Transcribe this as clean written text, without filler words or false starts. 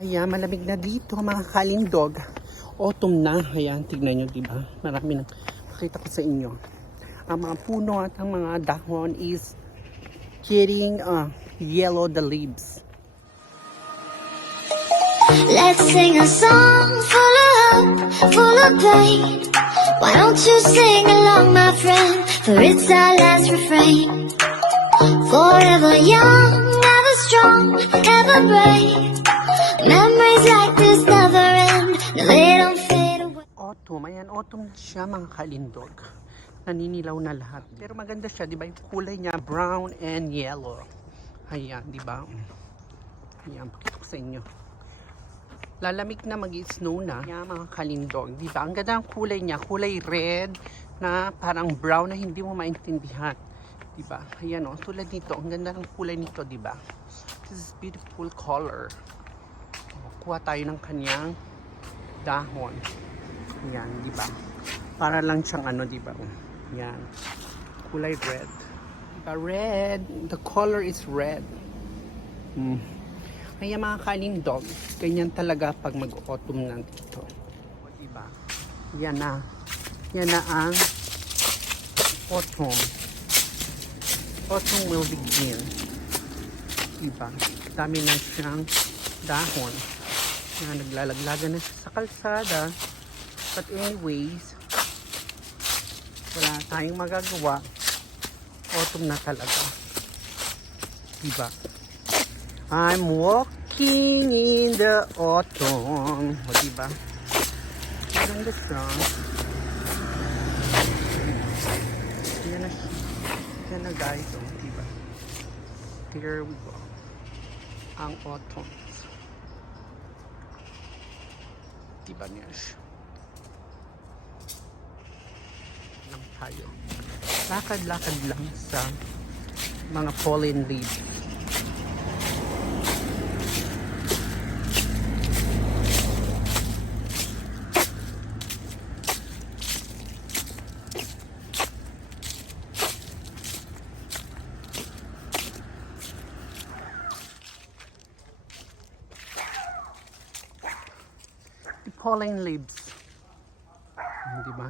Ayan, malamig na dito mga kalindog. Autumn na. Ayan, tignan nyo, diba? Marami na makita ko sa inyo. Ang mga puno at ang mga dahon is getting yellow the leaves. Let's sing a song full of hope, full of pain. Why don't you sing along, my friend? For it's our last refrain. Forever young, ever strong, ever brave. Memories like this never end. No, they don't fade away. Autumn. Ayan, autumn siya mga kalindog. Naninilaw na lahat. Pero maganda siya, di ba? Yung kulay niya, brown and yellow. Ayan, di ba? Ayan, pakita ko sa inyo. Lalamig na, mag-snow na. Ayan, mga kalindog. Di ba? Ang ganda ng kulay niya. Kulay red na parang brown na hindi mo maintindihan. Di ba? Ayan o, tulad nito. Ang ganda ng kulay nito, di ba? This is beautiful color. Kuha tayo ng kanyang dahon. Ayan, di ba? Para lang siyang ano, di ba? Ayan. Kulay red. Diba? Red. The color is red. Kaya mga kalindog, ganyan talaga pag mag-autumn na dito. Diba? Yan na. Yan na ang autumn. Autumn will begin. Diba? Dami na siyang dahon. Yan, naglalaglagan na siya sa kalsada. But anyways, wala tayong magagawa. Autumn na talaga. Diba? I'm walking in the autumn. O, diba? Maganda siya. Yan na siya. Yan na guys. O, diba? Here we go. Ang autumn. Diba niya siya? Lang tayo. Lakad-lakad lang sa mga fallen leaves. The fallen leaves. Di ba?